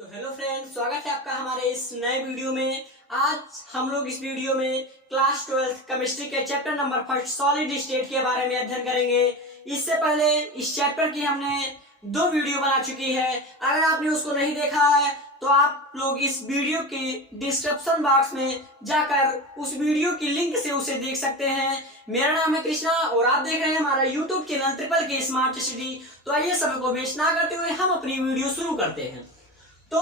तो hello friends, स्वागत है आपका हमारे इस नए वीडियो में। आज हम लोग इस वीडियो में क्लास 12 केमिस्ट्री के chapter number first solid state के बारे में अध्ययन करेंगे। इससे पहले इस चैप्टर की हमने 2 वीडियो बना चुकी है। अगर आपने उसको नहीं देखा है तो आप लोग इस वीडियो के डिस्क्रिप्शन बॉक्स में जाकर उस वीडियो की लिंक से उसे देख सकते हैं। मेरा नाम है कृष्णा और आप देख रहे हैं हमारा यूट्यूब चैनल ट्रिपल के स्मार्ट स्टडी। तो आइए समय को वेस्ट ना करते हुए हम अपनी वीडियो शुरू करते हैं। तो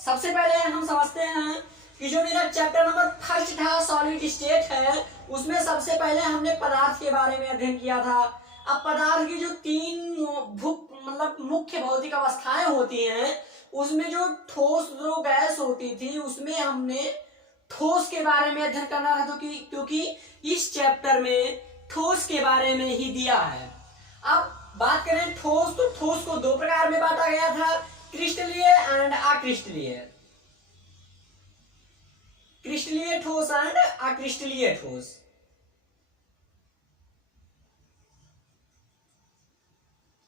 सबसे पहले हम समझते हैं कि जो मेरा चैप्टर नंबर फर्स्ट था सॉलिड स्टेट है, उसमें सबसे पहले हमने पदार्थ के बारे में अध्ययन किया था। अब पदार्थ की जो 3 मुख्य भौतिक अवस्थाएं होती हैं, उसमें जो ठोस जो गैस होती थी उसमें हमने ठोस के बारे में अध्ययन करना था, क्योंकि इस चैप्टर में ठोस के बारे में ही दिया है। अब बात करें ठोस, तो ठोस को 2 प्रकार में बांटा गया था, क्रिस्टलीय एंड अक्रिस्टलीय। क्रिस्टलीय ठोस एंड अक्रिस्टलीय ठोस।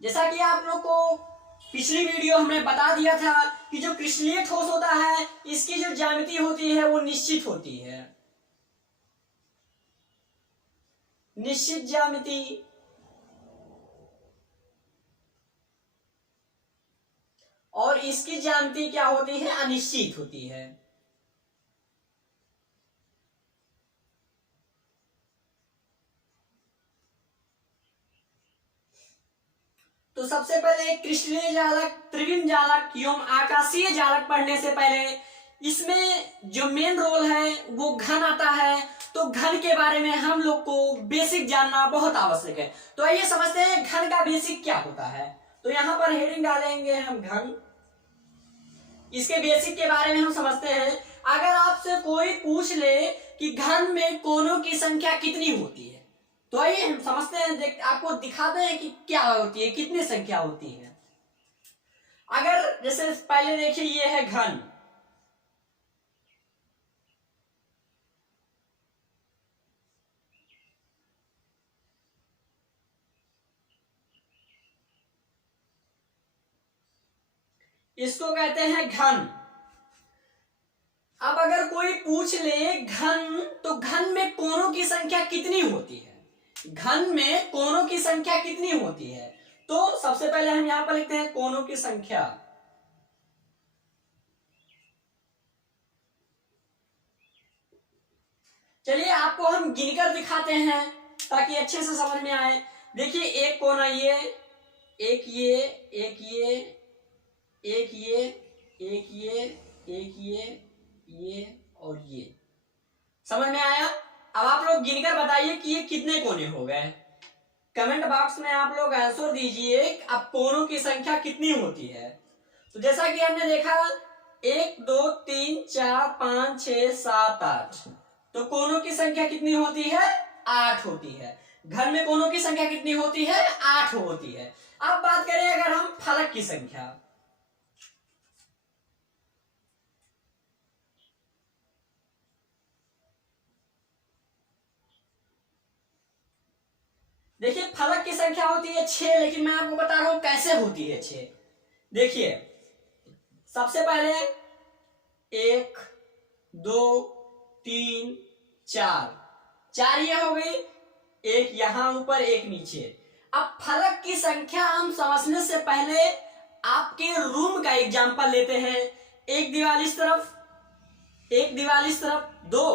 जैसा कि आप लोग को पिछली वीडियो हमने बता दिया था कि जो क्रिस्टलीय ठोस होता है, इसकी जो ज्यामिति होती है वो निश्चित होती है, निश्चित ज्यामिति। और इसकी ज्यामिति क्या होती है? अनिश्चित होती है। तो सबसे पहले क्रिस्टलीय जालक, त्रिविम जालक एवं आकाशीय जालक पढ़ने से पहले इसमें जो मेन रोल है वो घन आता है। तो घन के बारे में हम लोग को बेसिक जानना बहुत आवश्यक है। तो आइए समझते हैं घन का बेसिक क्या होता है। तो यहां पर हेडिंग डालेंगे हम घन। इसके बेसिक के बारे में हम समझते हैं। अगर आपसे कोई पूछ ले कि घन में कोनों की संख्या कितनी होती है, तो आइए हम समझते हैं, आपको दिखाते हैं कि क्या होती है, कितनी संख्या होती है। अगर जैसे पहले देखिए ये है घन, इसको कहते हैं घन। अब अगर कोई पूछ ले घन, तो घन में कोनों की संख्या कितनी होती है, घन में कोनों की संख्या कितनी होती है, तो सबसे पहले हम यहां पर लिखते हैं कोनों की संख्या। चलिए आपको हम गिनकर दिखाते हैं ताकि अच्छे से समझ में आए। देखिए एक कोना ये, एक ये, एक ये, एक ये, एक ये, एक ये और ये। समझ में आया? अब आप लोग गिनकर बताइए कि ये कितने कोने हो गए। कमेंट बॉक्स में आप लोग आंसर दीजिए अब कोनों की संख्या कितनी होती है। तो जैसा कि हमने देखा 1 2 3 4 5 6 7 8, तो कोनों की संख्या कितनी होती है? 8 होती है। घन में कोनों की संख्या कितनी होती है? 8 होती है। अब बात करें अगर हम फलक की संख्या, देखिए फलक की संख्या होती है 6, लेकिन मैं आपको बता रहा हूं कैसे होती है 6। देखिए सबसे पहले 1 2 3 4, 4 ये हो गई, एक यहां ऊपर एक नीचे। अब फलक की संख्या हम समझने से पहले आपके रूम का एग्जांपल लेते हैं। एक दीवार इस तरफ, एक दीवार इस तरफ, 2,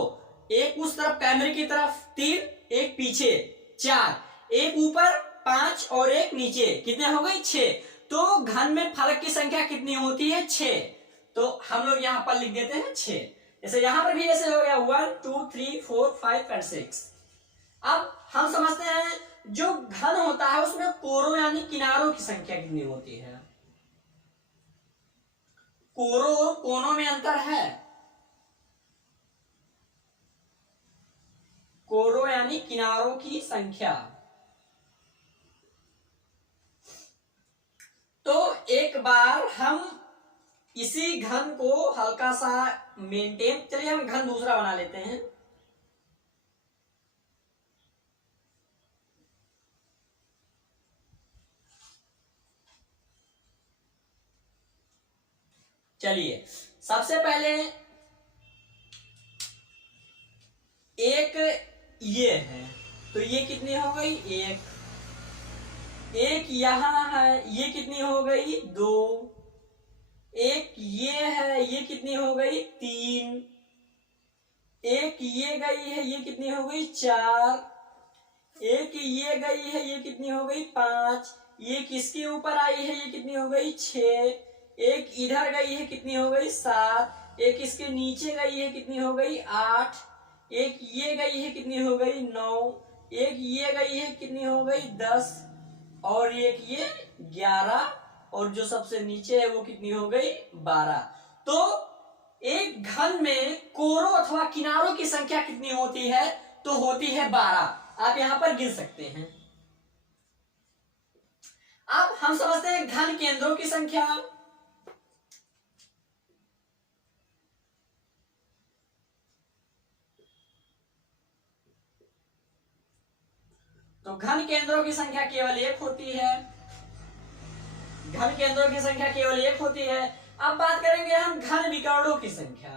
एक उस तरफ कैमरे की तरफ, 3, एक पीछे, 4, एक ऊपर 5 और एक नीचे, कितने हो गए? 6। तो घन में फलक की संख्या कितनी होती है? 6। तो हम लोग यहां पर लिख देते हैं 6। जैसे यहां पर भी ऐसे हो गया 1 2 3 4 5 और 6। अब हम समझते हैं जो घन होता है उसमें कोरों यानी किनारों की संख्या कितनी होती है। कोरों और कोनों में अंतर है। कोरों यानी किनारों की संख्या। तो एक बार हम इसी घन को हल्का सा मेंटेन, चलिए हम घन दूसरा बना लेते हैं। चलिए सबसे पहले एक ये है, तो ये कितनी हो गई, एक यहां है, ये कितनी हो गई, 2, एक ये है, ये कितनी हो गई, 3, एक ये गई है, ये कितनी हो गई, 4, एक ये गई है, ये कितनी हो गई, 5, ये किसके ऊपर आई है, ये कितनी हो गई, 6, एक इधर गई है, कितनी हो गई, 7, एक इसके नीचे गई है, कितनी हो गई, 8, एक ये गई है, कितनी हो गई, 9, एक ये गई है, कितनी हो गई, 10, और एक ये 11, और जो सबसे नीचे है वो कितनी हो गई, 12। तो एक घन में कोरों अथवा किनारों की संख्या कितनी होती है, तो होती है 12। आप यहां पर गिन सकते हैं। अब हम समझते हैं घन केंद्रों की संख्या। तो घन केंद्रों की संख्या केवल एक होती है, घन केंद्रों की संख्या केवल एक होती है। अब बात करेंगे हम घन विकर्णों की संख्या।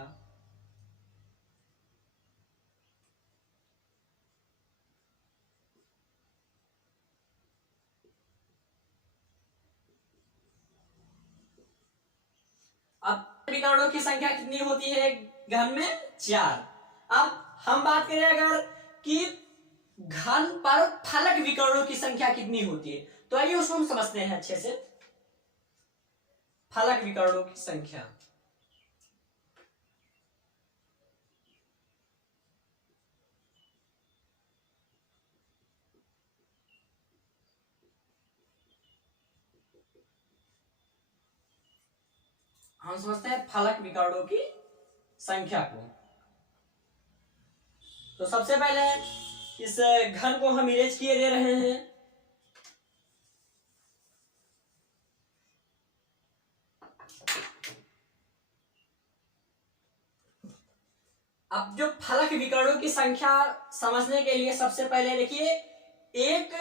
अब विकर्णों की संख्या कितनी होती है घन में, 4। अब हम बात करें अगर कि घन पर फलक विकर्णों की संख्या कितनी होती है, तो आइए उसको हम समझते हैं अच्छे से। फलक विकर्णों की संख्या, हम समझते हैं फलक विकर्णों की संख्या को। तो सबसे पहले इस घन को हम इरेज किए दे रहे हैं। अब जो फलक विकर्णों की संख्या समझने के लिए सबसे पहले देखिए, एक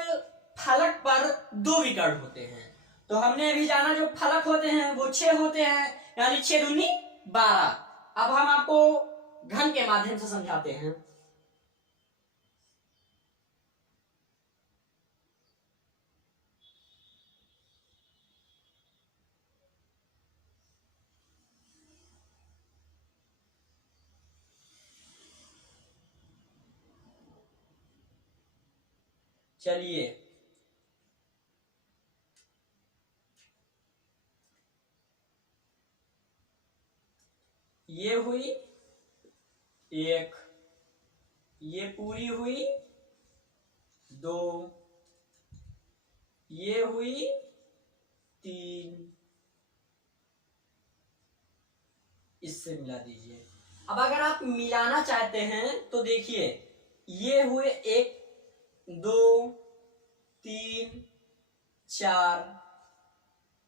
फलक पर 2 विकर्ण होते हैं। तो हमने अभी जाना जो फलक होते हैं वो 6 होते हैं, यानी 6 दूनी 12। अब हम आपको घन के माध्यम से समझाते हैं। चलिए ये हुई एक, ये पूरी हुई 2, ये हुई 3, इससे मिला दीजिए। अब अगर आप मिलाना चाहते हैं तो देखिए, ये हुए 1, 2, 3, 4,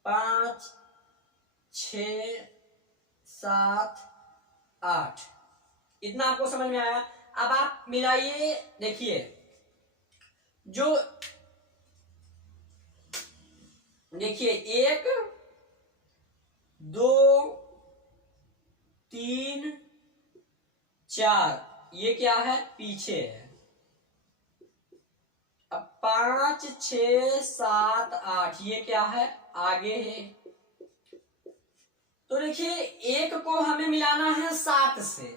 5, 6, 7, 8, इतना आपको समझ में आया। अब आप मिलाइए, देखिए जो देखिए 1, 2, 3, 4, ये क्या है, पीछे है। अब 5, 6, 7, 8, ये क्या है, आगे है। तो देखिए 1 को हमें मिलाना है 7 से,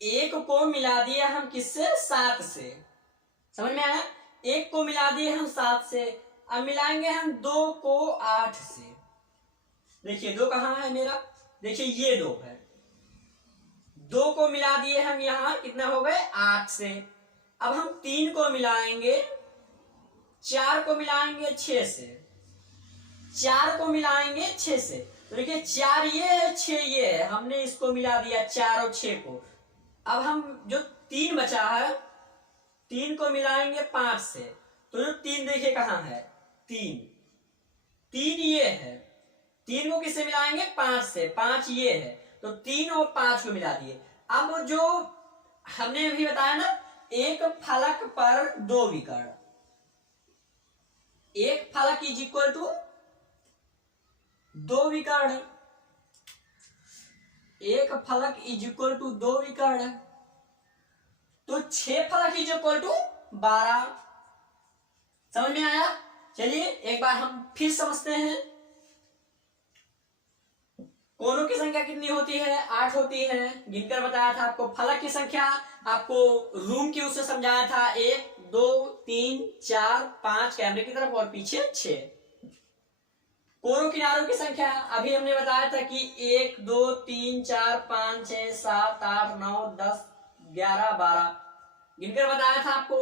1 को मिला दिया हम किससे, 7 से, समझ में आया। 1 को मिला दिए हम 7 से, अब मिलाएंगे हम 2 को 8 से। देखिए 2 कहां है मेरा, देखिए ये 2 है, 2 को मिला दिए हम यहां, कितना हो गए, 8 से। अब हम 3 को मिलाएंगे, 4 को मिलाएंगे 6 से, 4 को मिलाएंगे 6 से। तो देखिए 4 ये है, 6 ये है, हमने इसको मिला दिया 4 और 6 को। अब हम जो 3 बचा है, 3 को मिलाएंगे 5 से। तो जो 3 देखिए कहां है, 3, 3 ये है, 3 को किससे मिलाएंगे, 5 से, 5 ये है। तो 3 और 5 को मिला दिए। अब जो हमने अभी बताया ना, एक फलक पर 2 विकर्ण, एक फलक इज इक्वल टू दो विकर्ण, एक फलक इज इक्वल टू दो विकर्ण, तो 6 फलक इज इक्वल टू 12। समझ में आया? चलिए एक बार हम फिर समझते हैं। कोनों की संख्या कितनी होती है? 8 होती है, गिनकर बताया था आपको। फलक की संख्या आपको रूम की उससे समझाया था, 1 2 3 4 5 कैमरे की तरफ और पीछे 6। कोनों किनारों की संख्या अभी हमने बताया था कि 1 2 3 4 5 6 7 8 9 10 11 12 गिनकर बताया था आपको।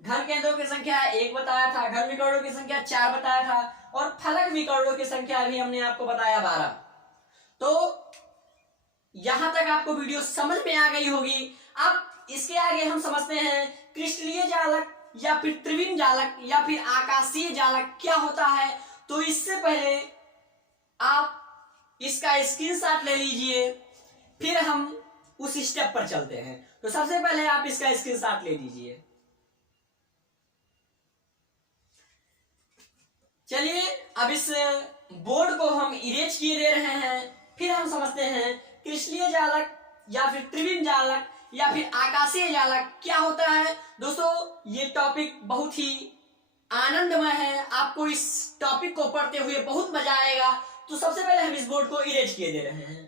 घन केंद्रों की संख्या 1 बताया था, घन विकर्णों की संख्या 4 बताया था, और फलक विकर्णों की संख्या भी हमने आपको बताया 12। तो यहां तक आपको वीडियो समझ में आ गई होगी। अब इसके आगे हम समझते हैं क्रिस्टलीय जालक या फिर त्रिविम जालक या फिर आकाशीय जालक क्या होता है। तो इससे पहले आप इसका स्क्रीनशॉट ले लीजिए, फिर हम उस स्टेप पर चलते हैं। तो सबसे पहले आप इसका स्क्रीनशॉट ले लीजिए। चलिए अब इस बोर्ड को हम इरेज किए दे रहे हैं, फिर हम समझते हैं क्रिस्टलीय जालक या फिर त्रिविम जालक या फिर आकाशीय जालक क्या होता है। दोस्तों ये टॉपिक बहुत ही आनंदमय है, आपको इस टॉपिक को पढ़ते हुए बहुत मजा आएगा। तो सबसे पहले हम इस बोर्ड को इरेज किए दे रहे हैं।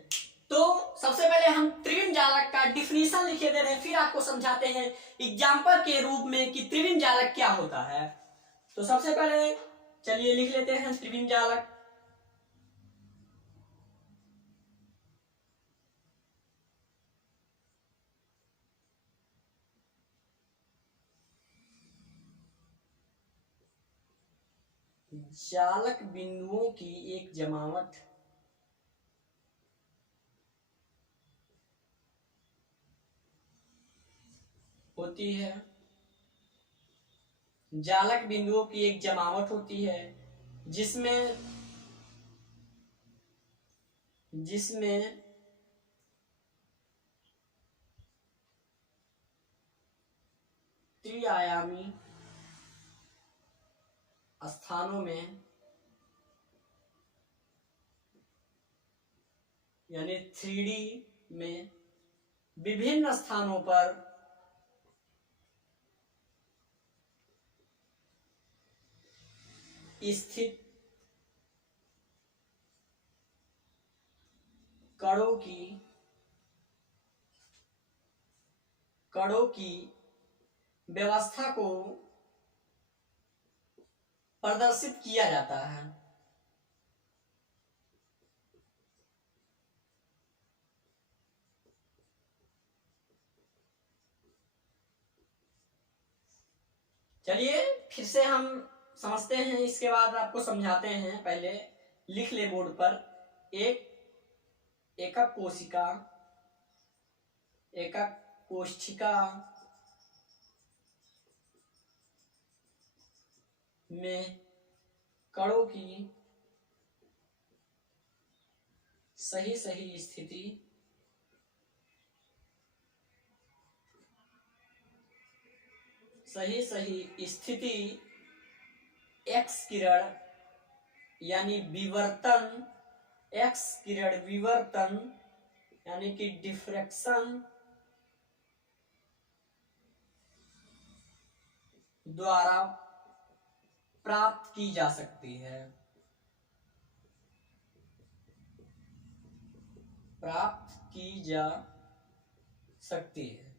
तो सबसे पहले हम त्रिविम जालक का डिफिनीशन लिखे दे रहे हैं, फिर आपको समझाते हैं एग्जाम्पल के रूप में कि त्रिविम जालक क्या होता है। तो सबसे पहले चलिए लिख लेते हैं त्रिविम जालक। जालक बिंदुओं की एक जमावट होती है, जालक बिंदुओं की एक जमावट होती है जिसमें त्रिआयामी स्थानों में यानी 3D में विभिन्न स्थानों पर स्थित कणों की व्यवस्था को प्रदर्शित किया जाता है। चलिए फिर से हम समझते हैं, इसके बाद आपको समझाते हैं। पहले लिख ले बोर्ड पर, एकक कोशिका, एकक कोशिका में कणों की सही स्थिति एक्स किरण यानी विवर्तन, एक्स किरण विवर्तन यानी कि डिफ्रैक्शन द्वारा प्राप्त की जा सकती है, प्राप्त की जा सकती है।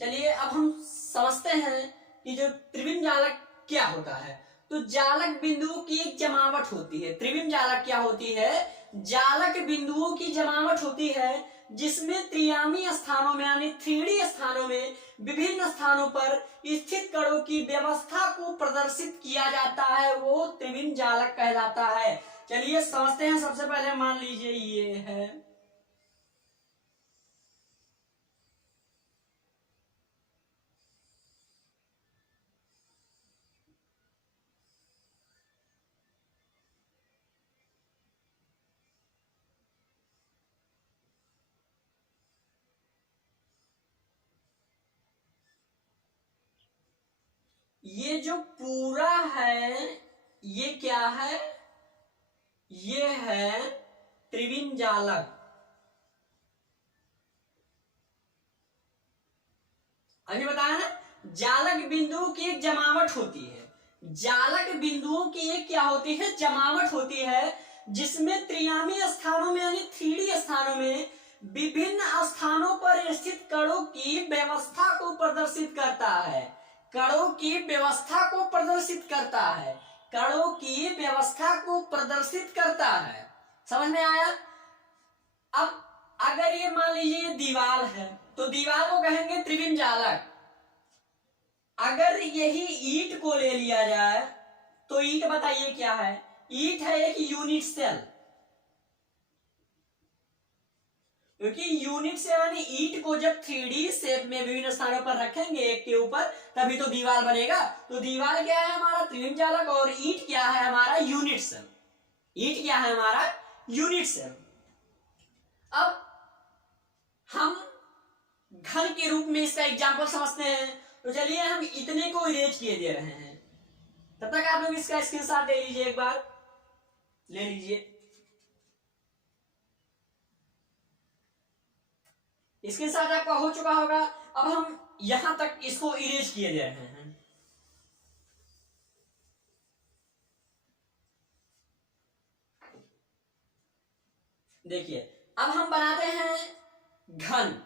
चलिए अब हम समझते हैं कि जो त्रिविम जालक क्या होता है। तो जालक बिंदुओं की एक जमावट होती है। त्रिविम जालक क्या होती है? जालक बिंदुओं की जमावट होती है जिसमें त्रियामी स्थानों में यानी 3D स्थानों में विभिन्न स्थानों पर स्थित कणों की व्यवस्था को प्रदर्शित किया जाता है, वो त्रिविम जालक कहलाता है। चलिए समझते हैं। सबसे पहले मान लीजिए ये है, ये जो पूरा है ये क्या है, ये है त्रिविम जालक। अभी बताया ना, जालक बिंदुओं की एक जमावट होती है। जालक बिंदुओं की एक क्या होती है, जमावट होती है, जिसमें त्रियामी स्थानों में यानी 3D स्थानों में विभिन्न स्थानों पर स्थित कणों की व्यवस्था को प्रदर्शित करता है। कणों की व्यवस्था को प्रदर्शित करता है, कणों की व्यवस्था को प्रदर्शित करता है। समझ में आया? अब अगर ये मान लीजिए दीवार है तो दीवार को कहेंगे त्रिविम जालक। अगर यही ईंट को ले लिया जाए तो ईंट बताइए क्या है, ईंट है एक यूनिट सेल, क्योंकि यूनिट सेल यानी ईंट को जब 3D शेप में विभिन्न स्थानों पर रखेंगे एक के ऊपर तभी तो दीवार बनेगा। तो दीवार क्या है हमारा, त्रिविम जालक, और ईंट क्या है हमारा, यूनिट सेल। ईंट क्या है हमारा, यूनिट सेल। अब हम घन के रूप में इसका एग्जांपल समझते हैं, तो चलिए हम इतने को इरेज किए दे रहे हैं। तब तक आप लोग इसका स्क्रीनशॉट ले लीजिए, एक बार ले लीजिए। स्क्रीनशॉट आपका हो चुका होगा। अब हम यहां तक इसको इरेज किए दे रहे हैं। देखिए अब हम बनाते हैं घन।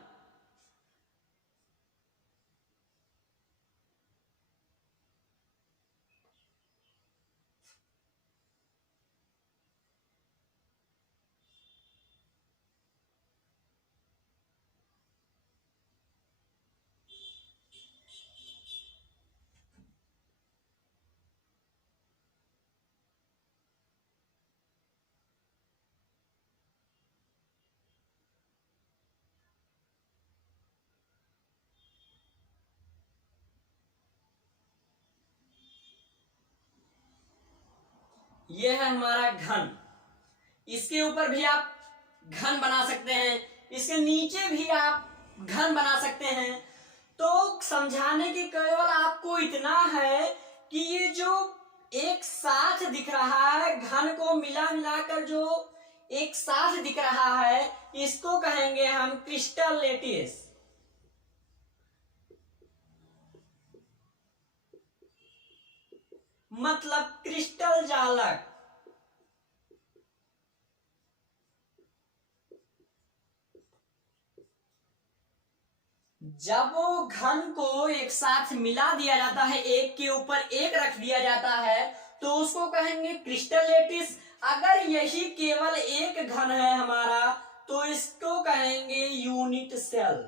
ये है हमारा घन। इसके ऊपर भी आप घन बना सकते हैं, इसके नीचे भी आप घन बना सकते हैं। तो समझाने की केवल आपको इतना है कि ये जो एक साथ दिख रहा है, घन को मिला मिलाकर जो एक साथ दिख रहा है, इसको कहेंगे हम क्रिस्टल लेटिस। मतलब क्रिस्टल जालक। जब वो घन को एक साथ मिला दिया जाता है, एक के ऊपर एक रख दिया जाता है, तो उसको कहेंगे क्रिस्टल लेटिस। अगर यही केवल एक घन है हमारा तो इसको कहेंगे यूनिट सेल।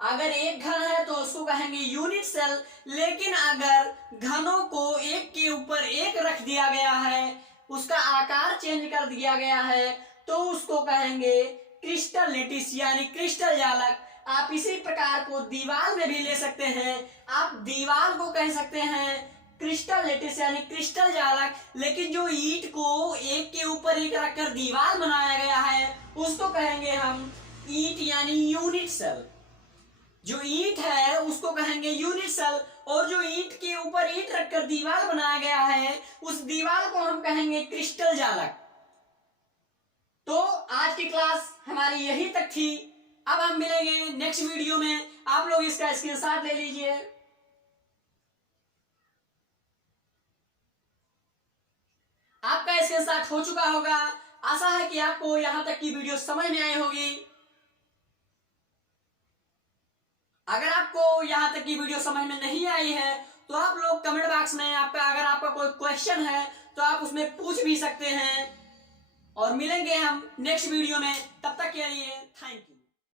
अगर एक घन है तो उसको कहेंगे यूनिट सेल, लेकिन अगर घनों को एक के ऊपर एक रख दिया गया है, उसका आकार चेंज कर दिया गया है, तो उसको कहेंगे क्रिस्टल लेटिस यानी क्रिस्टल जालक। आप इसी प्रकार को दीवार में भी ले सकते हैं। आप दीवार को कह सकते हैं क्रिस्टल लेटिस यानी क्रिस्टल जालक, लेकिन जो ईंट को एक के ऊपर एक रखकर दीवार बनाया गया है उसको कहेंगे हम ईंट यानी यूनिट सेल। जो ईंट है उसको कहेंगे यूनिट सेल, और जो ईंट के ऊपर ईंट रखकर दीवार बनाया गया है उस दीवार को हम कहेंगे क्रिस्टल जालक। तो आज की क्लास हमारी यही तक थी। अब हम मिलेंगे नेक्स्ट वीडियो में। आप लोग इसका स्क्रीनशॉट ले लीजिए। आपका स्क्रीनशॉट हो चुका होगा। आशा है कि आपको यहां तक की वीडियो समझ में आई होगी। अगर आपको यहां तक की वीडियो समझ में नहीं आई है तो आप लोग कमेंट बॉक्स में अगर आपका कोई क्वेश्चन है तो आप उसमें पूछ भी सकते हैं। और मिलेंगे हम नेक्स्ट वीडियो में, तब तक के लिए थैंक यू।